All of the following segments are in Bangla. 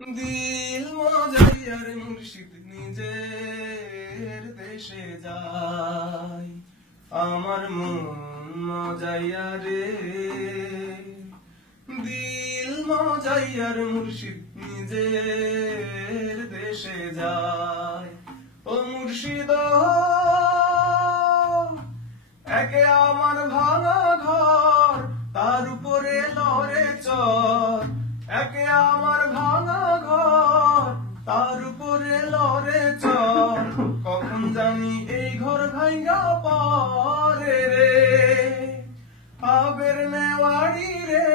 দিল মজাইয়ার মুর্শিদ নিজের দেশে যায়, আমার মন মজাইয়া রে। দিল মজাইয়ার মুর্শিদ নিজের দেশে যায়। ও মুর্শিদ একে আমার ভাঙা ঘর, তার উপরে লড়ে চর। একে আমার ভাঙা ঘর, তার উপরে লড়ে চর। কখন জানি এই ঘর ভাঙ্গা পরে রে। আবের নেওয়ারি রে,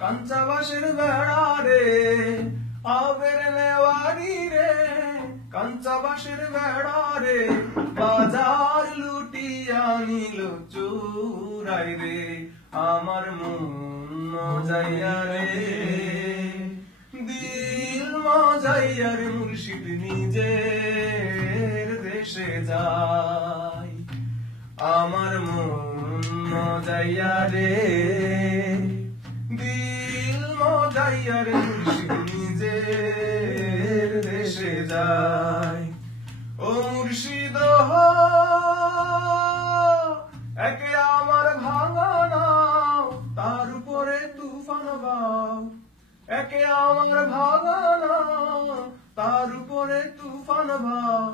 কাঞ্চা বাঁশের বেড়া রে। আবের নেওয়ারি রে, কাঞ্চা বাঁশের বেড়া রে। বাজার লুটিয়া নিল চোরাই রে, আমার মন মজাইয়া রে। দিল মজাইয়ার মুর্শিদ নিজের দেশে যায়, আমার মন মজাইয়া রে। দিল মজাইয়ার মুর্শিদ নিজের দেশে যায়। ও মুর্শিদ একে আমার ভাঙা নাও, তার উপরে তুফান বাও। একে আমার ভাঙা নাও, তার উপরে তুফান বাও।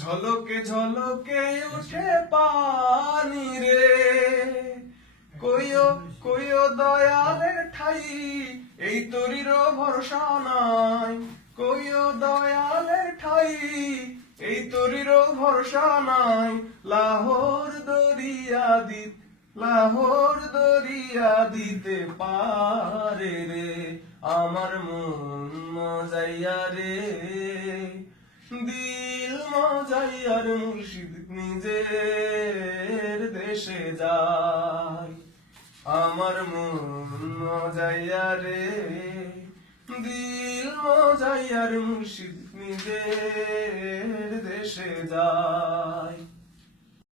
ঝলকে ঝলকে উঠে পানি রে। কইও কইও দয়ালের ঠাই, এই তরির ভরসা নাই। কইও দয়ালের ঠাই, এই তরির ভরসা নাই। লাহোর দরিয়া দিত, লাহোর দরিয়া দিতে পারে রে, আমার মন মজাইয়া রে। দিল মজাইয়ার মুর্শিদ নিজের দেশে যায়, আমার মন মজাইয়া রে। দিল মজাইয়ার মুর্শিদ নিজের দেশে যায়।